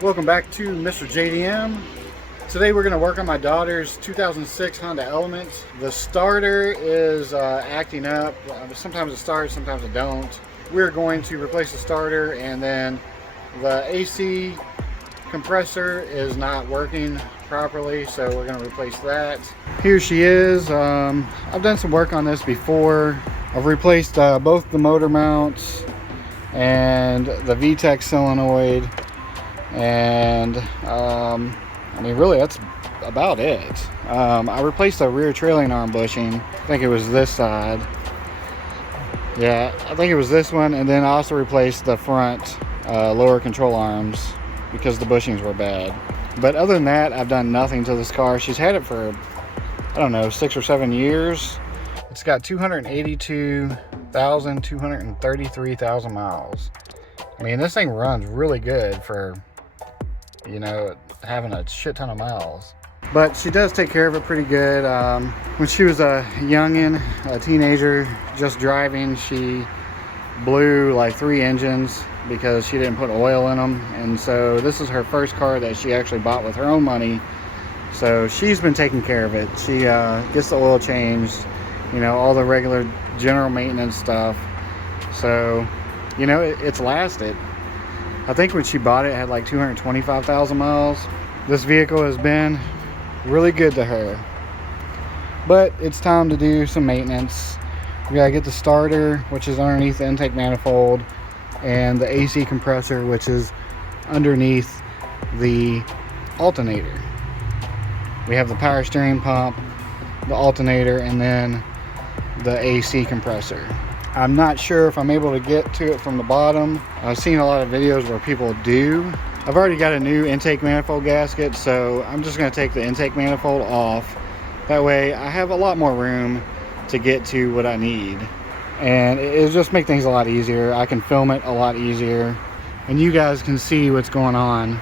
Welcome back to MrJayDM. Today we're going to work on my daughter's 2006 Honda Element. The starter is acting up. Sometimes it starts, sometimes it don't. We're going to replace the starter, and then the AC compressor is not working properly, so we're going to replace that. Here she is. I've done some work on this before. I've replaced both the motor mounts and the VTEC solenoid, and I mean, really that's about it. I replaced the rear trailing arm bushing. I think it was this side. Yeah, I think it was this one, and then I also replaced the front lower control arms because the bushings were bad. But other than that, I've done nothing to this car. She's had it for, I don't know, 6 or 7 years. It's got 233,000 miles. I mean, this thing runs really good for, you know, having a shit ton of miles. But she does take care of it pretty good. When she was a youngin', a teenager, just driving, she blew like 3 engines because she didn't put oil in them. And so this is her first car that she actually bought with her own money. So she's been taking care of it. She gets the oil changed, you know, all the regular general maintenance stuff. So, you know, it's lasted. I think when she bought it, it had like 225,000 miles. This vehicle has been really good to her. But it's time to do some maintenance. We gotta get the starter, which is underneath the intake manifold, and the AC compressor, which is underneath the alternator. We have the power steering pump, the alternator, and then the AC compressor. I'm not sure if I'm able to get to it from the bottom. I've seen a lot of videos where people do. I've already got a new intake manifold gasket, so I'm just going to take the intake manifold off. That way I have a lot more room to get to what I need. And it'll just make things a lot easier. I can film it a lot easier. And you guys can see what's going on.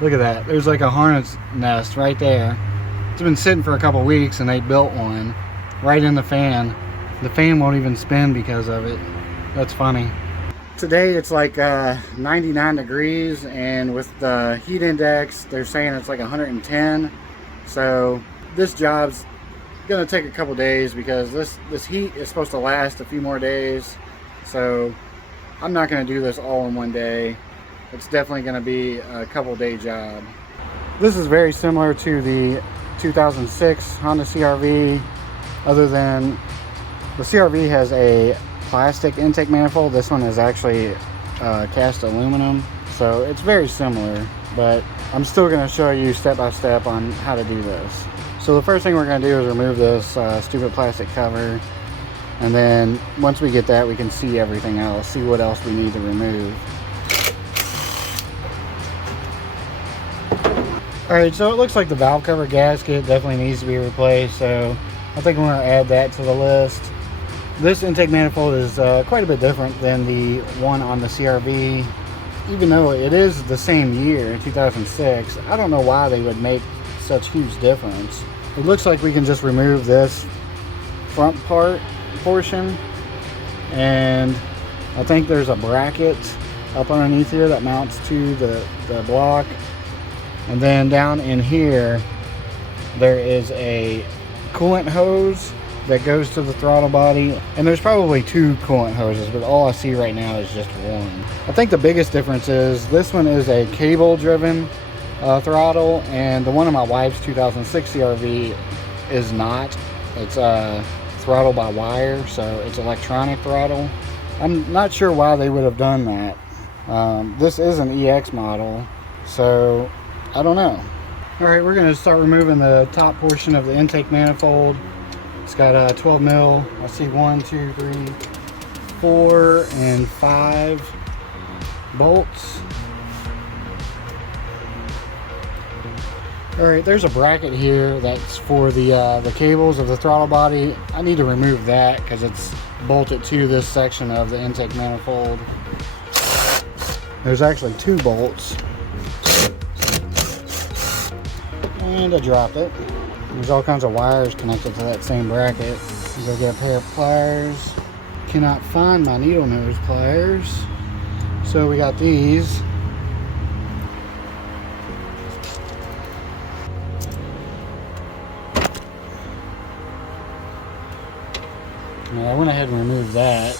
Look at that. There's like a hornet's nest right there. It's been sitting for a couple weeks and they built one right in the fan. The fan won't even spin because of it. That's funny. Today it's like 99 degrees, and with the heat index they're saying it's like 110. So this job's gonna take a couple days because this heat is supposed to last a few more days. So I'm not gonna do this all in one day. It's definitely gonna be a couple day job. This is very similar to the 2006 Honda CR-V, other than the CR-V has a plastic intake manifold. This one is actually cast aluminum, so it's very similar, but I'm still going to show you step by step on how to do this. So the first thing we're going to do is remove this stupid plastic cover, and then once we get that, we can see everything else, see what else we need to remove. Alright, so it looks like the valve cover gasket definitely needs to be replaced, so I think I'm going to add that to the list. This intake manifold is quite a bit different than the one on the CR-V. Even though it is the same year, 2006, I don't know why they would make such huge difference. It looks like we can just remove this front portion, and I think there's a bracket up underneath here that mounts to the block. And then down in here, there is a coolant hose that goes to the throttle body, and there's probably 2 coolant hoses, but all I see right now is just one. I think the biggest difference is this one is a cable driven throttle, and the one in my wife's 2006 CR-V is not. It's throttle by wire, so it's electronic throttle. I'm not sure why they would have done that. This is an EX model, so I don't know. Alright, we're going to start removing the top portion of the intake manifold. It's got 12 mil. I see 1, 2, 3, 4, and 5 bolts. Alright, there's a bracket here that's for the cables of the throttle body. I need to remove that because it's bolted to this section of the intake manifold. There's actually 2 bolts. And I dropped it. There's all kinds of wires connected to that same bracket. Go get a pair of pliers. Cannot find my needle nose pliers. So we got these. I went ahead and removed that.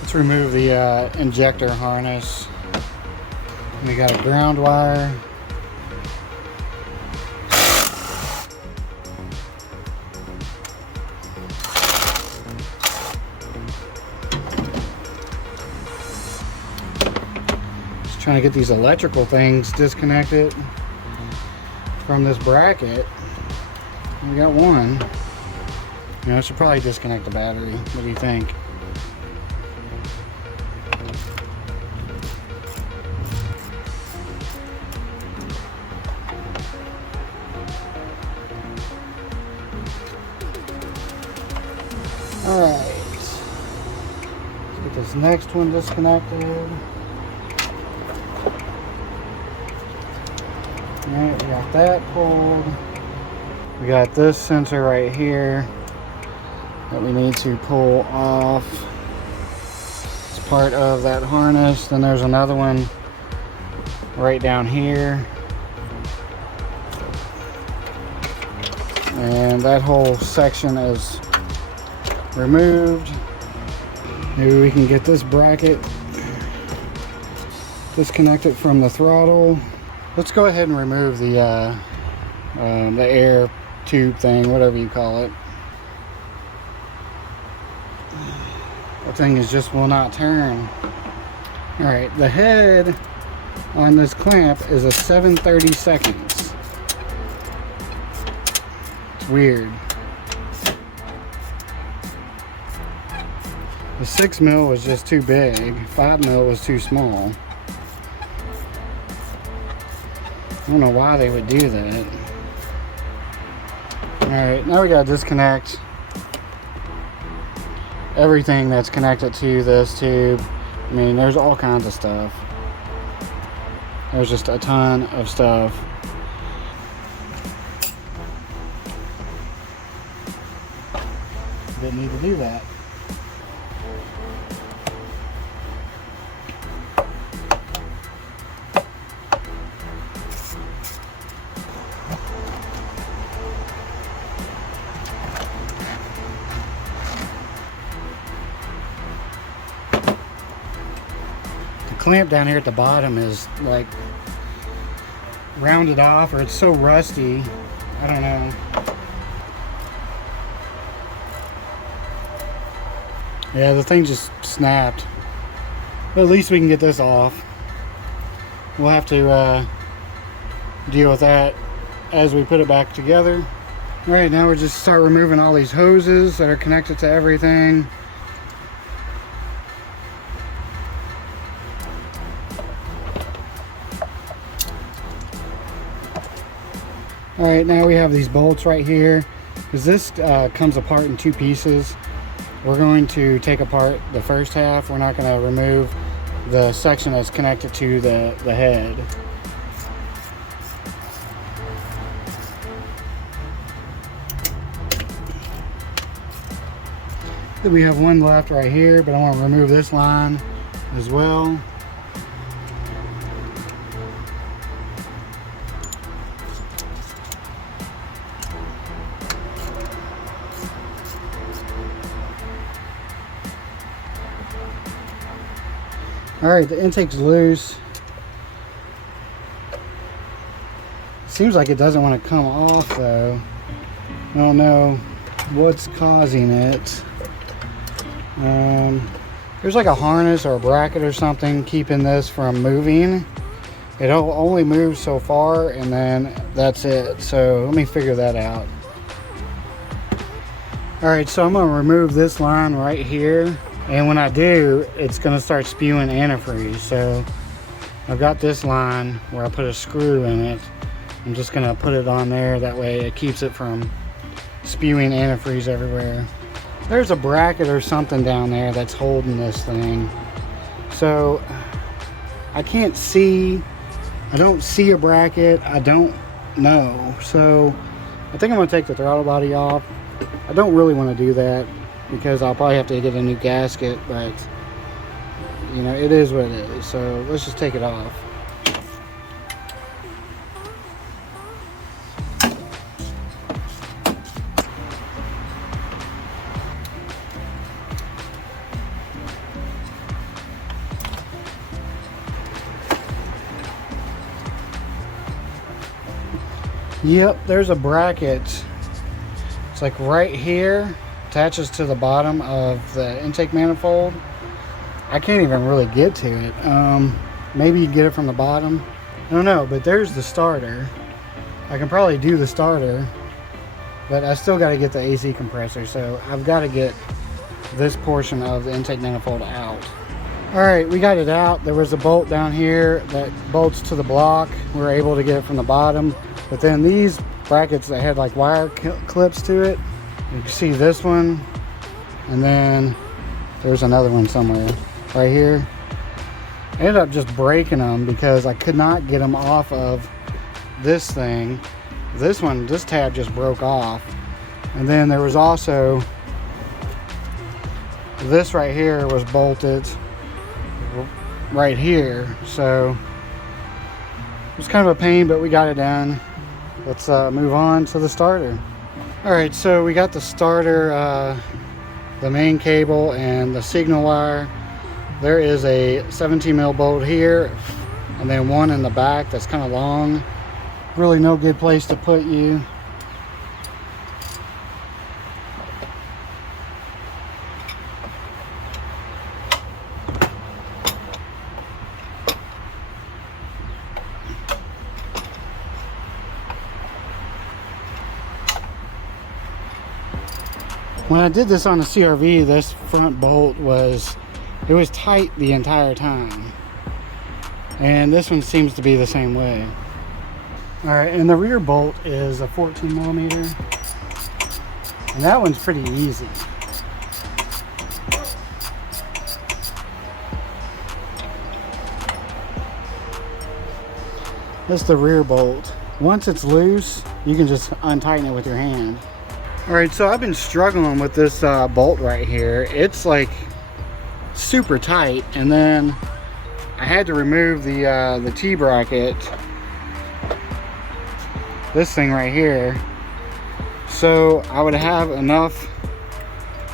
Let's remove the injector harness. We got a ground wire. Just trying to get these electrical things disconnected from this bracket. We got one. You know, I should probably disconnect the battery. What do you think? Alright. Let's get this next one disconnected. Alright, we got that pulled. We got this sensor right here that we need to pull off. It's part of that harness. Then there's another one right down here. And that whole section is removed. Maybe we can get this bracket disconnected from the throttle. Let's go ahead and remove the air tube thing, whatever you call it. That thing is just will not turn. Alright, the head on this clamp is a 7/32. It's weird. The 6 mil was just too big. 5 mil was too small. I don't know why they would do that. Alright, now we gotta disconnect everything that's connected to this tube. I mean, there's all kinds of stuff. There's just a ton of stuff. Didn't need to do that. Clamp down here at the bottom is like rounded off, or it's so rusty. I don't know. Yeah, the thing just snapped. But at least we can get this off. We'll have to deal with that as we put it back together. All right, now we're just start removing all these hoses that are connected to everything. All right, now we have these bolts right here. Because this comes apart in two pieces. We're going to take apart the first half. We're not going to remove the section that's connected to the head. Then we have one left right here, but I want to remove this line as well. All right, the intake's loose. Seems like it doesn't want to come off though. I don't know what's causing it. There's like a harness or a bracket or something keeping this from moving. It only moves so far and then that's it. So let me figure that out. All right, so I'm gonna remove this line right here. And when I do, it's gonna start spewing antifreeze. So I've got this line where I put a screw in it. I'm just gonna put it on there. That way it keeps it from spewing antifreeze everywhere. There's a bracket or something down there that's holding this thing. So I can't see, I don't see a bracket. I don't know. So I think I'm gonna take the throttle body off. I don't really wanna do that, because I'll probably have to get a new gasket, but you know, it is what it is. So let's just take it off. Yep, there's a bracket. It's like right here, attaches to the bottom of the intake manifold. I can't even really get to it. Maybe you can get it from the bottom. I don't know, but there's the starter. I can probably do the starter, but I still got to get the AC compressor, so I've got to get this portion of the intake manifold out. All right, we got it out. There was a bolt down here that bolts to the block. We were able to get it from the bottom, but then these brackets that had like wire clips to it, you can see this one, and then there's another one somewhere right here. I ended up just breaking them because I could not get them off of this thing. This tab just broke off. And then there was also this right here was bolted right here. So it was kind of a pain, but we got it done. Let's move on to the starter. All right, so we got the starter, the main cable and the signal wire. There is a 17 mil bolt here, and then one in the back that's kind of long. Really no good place to put you. When I did this on the CRV, this front bolt was tight the entire time. And this one seems to be the same way. All right, and the rear bolt is a 14 millimeter. And that one's pretty easy. That's the rear bolt. Once it's loose, you can just untighten it with your hand. All right, so I've been struggling with this bolt right here. It's like super tight, and then I had to remove the T-bracket, this thing right here, so I would have enough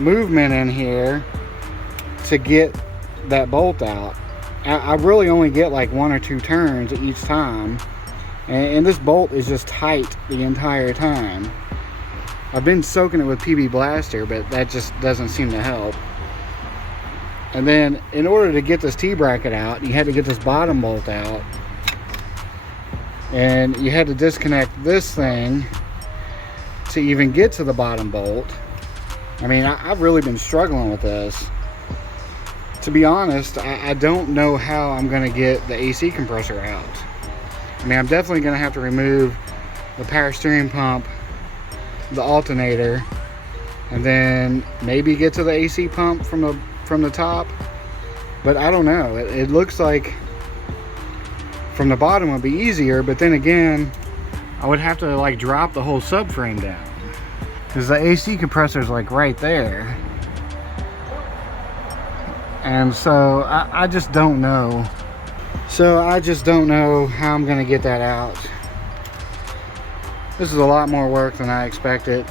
movement in here to get that bolt out. I really only get like 1 or 2 turns each time, and this bolt is just tight the entire time. I've been soaking it with PB Blaster, but that just doesn't seem to help. And then in order to get this T-bracket out, you had to get this bottom bolt out, and you had to disconnect this thing to even get to the bottom bolt. I mean, I've really been struggling with this. To be honest, I don't know how I'm going to get the AC compressor out. I mean, I'm definitely going to have to remove the power steering pump, the alternator, and then maybe get to the AC pump from the top. But I don't know. It looks like from the bottom would be easier, but then again, I would have to like drop the whole subframe down, because the AC compressor is like right there. And so I just don't know. So I just don't know how I'm gonna get that out. This is a lot more work than I expected,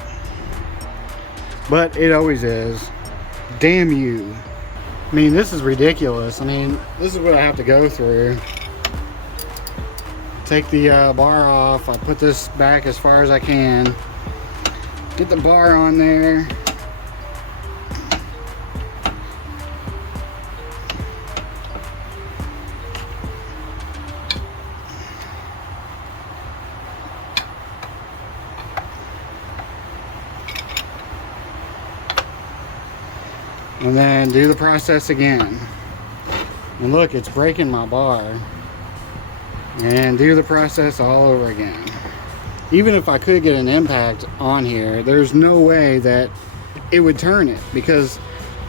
but it always is. Damn you. I mean, this is ridiculous. I mean, this is what I have to go through. Take the bar off. I put this back as far as I can. Get the bar on there. And then do the process again. And look, it's breaking my bar. And do the process all over again. Even if I could get an impact on here, there's no way that it would turn it, because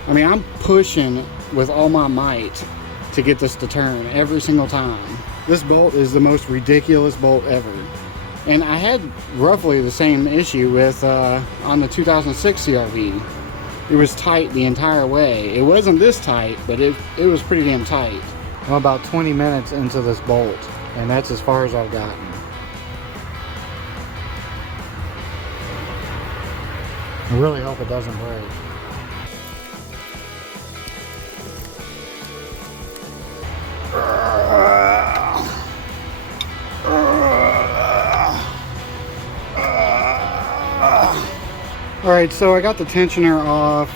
I mean, I'm pushing with all my might to get this to turn every single time. This bolt is the most ridiculous bolt ever. And I had roughly the same issue with on the 2006 CRV. It was tight the entire way. It wasn't this tight, but it was pretty damn tight. I'm about 20 minutes into this bolt, and that's as far as I've gotten. I really hope it doesn't break. All right, so I got the tensioner off,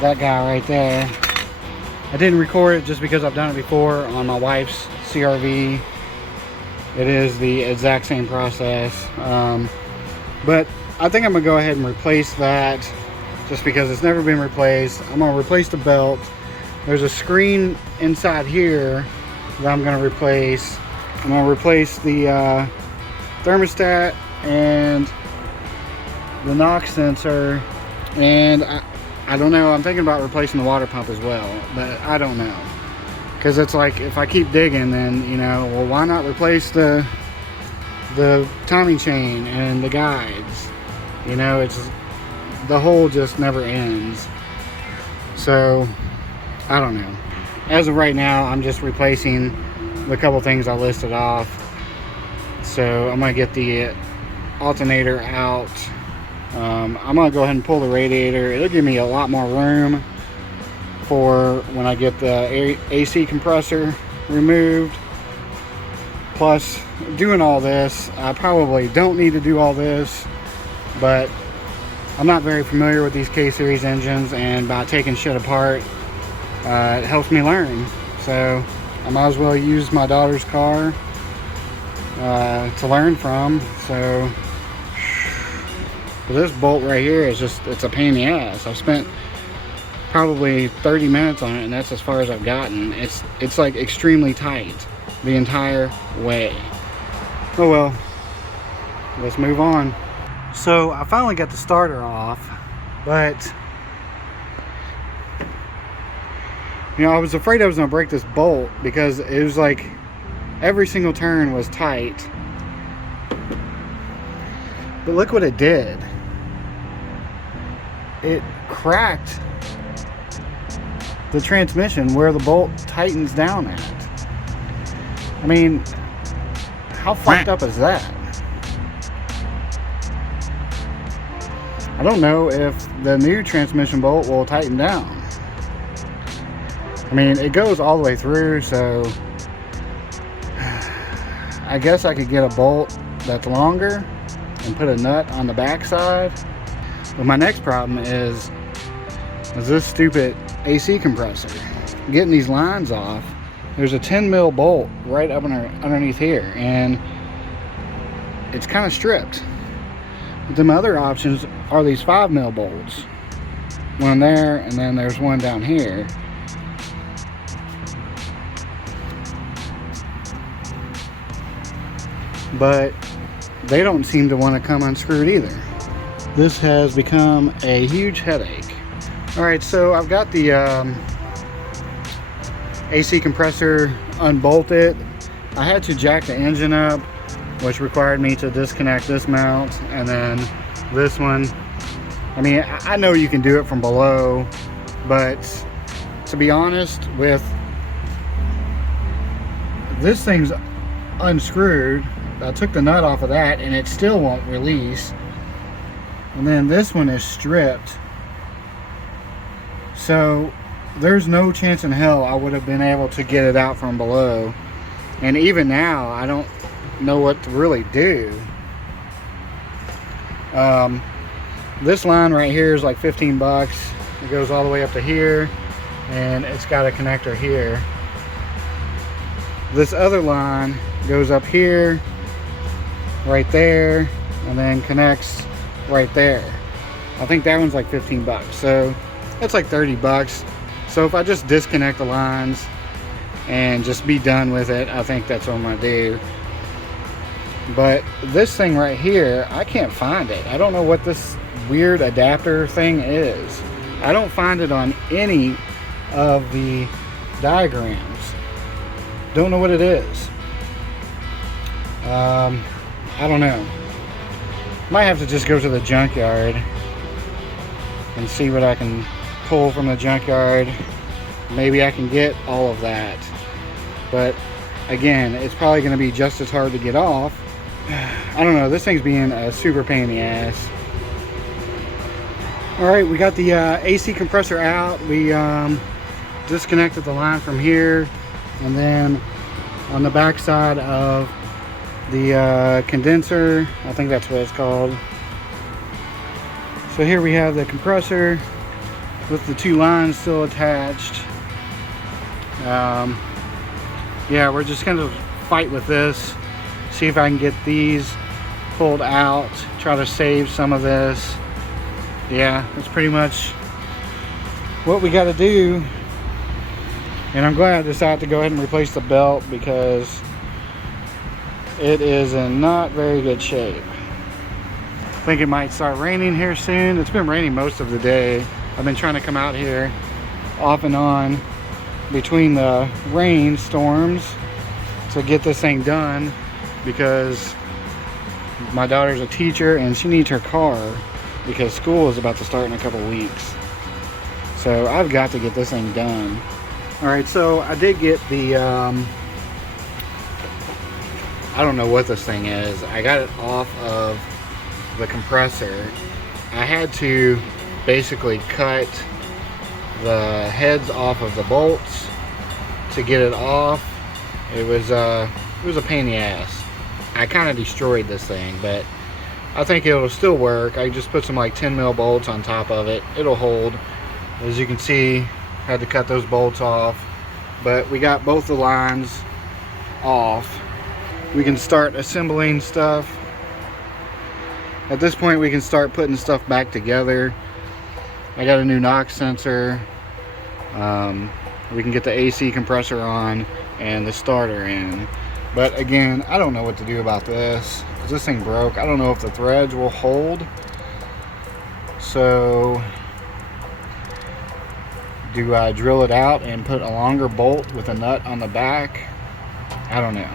that guy right there. I didn't record it just because I've done it before on my wife's CRV. It is the exact same process, but I think I'm gonna go ahead and replace that just because it's never been replaced. I'm gonna replace the belt. There's a screen inside here that I'm gonna replace. I'm gonna replace the thermostat and the NOx sensor, and I don't know, I'm thinking about replacing the water pump as well, but I don't know, because it's like, if I keep digging, then, you know, well, why not replace the timing chain and the guides? You know, it's, the hole just never ends. So I don't know. As of right now, I'm just replacing the couple things I listed off. So I'm gonna get the alternator out. I'm gonna go ahead and pull the radiator. It'll give me a lot more room for when I get the AC compressor removed. Plus, doing all this, I probably don't need to do all this, but I'm not very familiar with these K-Series engines, and by taking shit apart, it helps me learn. So I might as well use my daughter's car to learn from. So this bolt right here is just, it's a pain in the ass. I've spent probably 30 minutes on it, and that's as far as I've gotten. It's like extremely tight the entire way. Oh well, let's move on. So I finally got the starter off, but you know, I was afraid I was gonna break this bolt because it was like every single turn was tight. But look what it did. It cracked the transmission where the bolt tightens down at. I mean, how fucked up is that? I don't know if the new transmission bolt will tighten down. I mean, it goes all the way through, so I guess I could get a bolt that's longer and put a nut on the back side. But my next problem is this stupid AC compressor. Getting these lines off, there's a 10 mil bolt right up underneath here, and it's kind of stripped. But then my other options are these 5 mil bolts. One there, and then there's one down here. But they don't seem to want to come unscrewed either. This has become a huge headache. Alright, so I've got the AC compressor unbolted. I had to jack the engine up, which required me to disconnect this mount, and then this one. I mean, I know you can do it from below, but to be honest, with this thing's unscrewed, I took the nut off of that and it still won't release. And then this one is stripped. So there's no chance in hell I would have been able to get it out from below. And even now, I don't know what to really do. This line right here is like 15 bucks. It goes all the way up to here, and it's got a connector here. This other line goes up here, right there, and then connects right there. I think that one's like 15 bucks. So it's like 30 bucks. So if I just disconnect the lines and just be done with it, I think that's what I'm gonna do. But this thing right here, I can't find it. I don't know what this weird adapter thing is. I don't find it on any of the diagrams. Don't know what it is. I don't know. Might have to just go to the junkyard and see what I can pull from the junkyard. Maybe I can get all of that. But again, it's probably going to be just as hard to get off. I don't know. This thing's being a super pain in the ass. Alright, we got the AC compressor out. We disconnected the line from here. And then on the back side of the condenser, I think that's what it's called, So here we have the compressor with the two lines still attached. Yeah, we're just gonna fight with this, see if I can get these pulled out, try to save some of this. Yeah, that's pretty much what we got to do. And I'm glad I decided to go ahead and replace the belt because it is in not very good shape. I think it might start raining here soon. It's been raining most of the day. I've been trying to come out here off and on between the rain storms to get this thing done because my daughter's a teacher and she needs her car because school is about to start in a couple weeks. So I've got to get this thing done. Alright, so I did get the I don't know what this thing is. I got it off of the compressor. I had to basically cut the heads off of the bolts to get it off. It was a pain in the ass. I kind of destroyed this thing, but I think it'll still work. I just put some like 10 mil bolts on top of it. It'll hold. As you can see, had to cut those bolts off, but we got both the lines off. We can start assembling stuff. At this point we can start putting stuff back together. I got a new knock sensor. We can get the AC compressor on and the starter in. But again, I don't know what to do about this because this thing broke. I don't know if the threads will hold. So do I drill it out and put a longer bolt with a nut on the back? I don't know.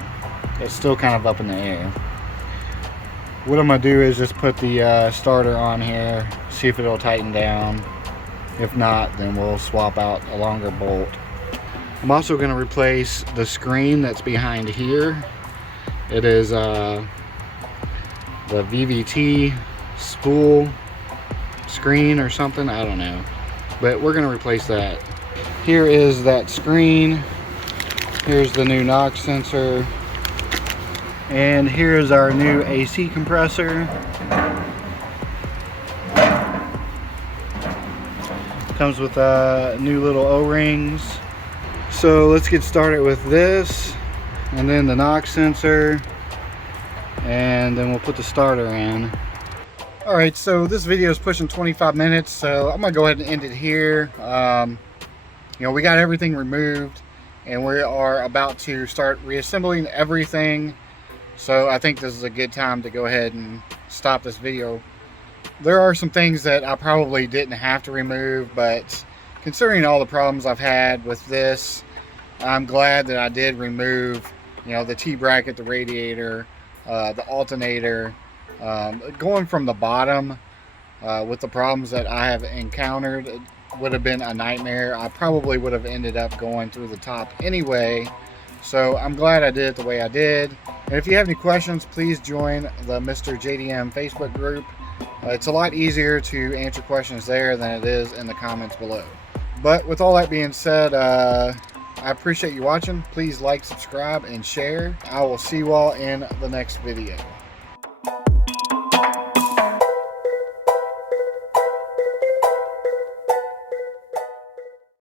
It's still kind of up in the air. What I'm gonna do is just put the starter on here, see if it'll tighten down. If not, then we'll swap out a longer bolt. I'm also gonna replace the screen that's behind here. It is the VVT spool screen or something, I don't know. But we're gonna replace that. Here is that screen. Here's the new knock sensor. And here's our new AC compressor. Comes with new little O-rings. So let's get started with this, and then the knock sensor, and then we'll put the starter in. Alright, so this video is pushing 25 minutes, so I'm gonna go ahead and end it here. You know, we got everything removed and we are about to start reassembling everything. So I think this is a good time to go ahead and stop this video. There are some things that I probably didn't have to remove, but considering all the problems I've had with this, I'm glad that I did remove, you know, the T-bracket, the radiator, the alternator. Going from the bottom with the problems that I have encountered, it would have been a nightmare. I probably would have ended up going through the top anyway. So I'm glad I did it the way I did. And if you have any questions, please join the MrJayDM Facebook group. It's a lot easier to answer questions there than it is in the comments below. But with all that being said, I appreciate you watching. Please like, subscribe, and share. I will see you all in the next video.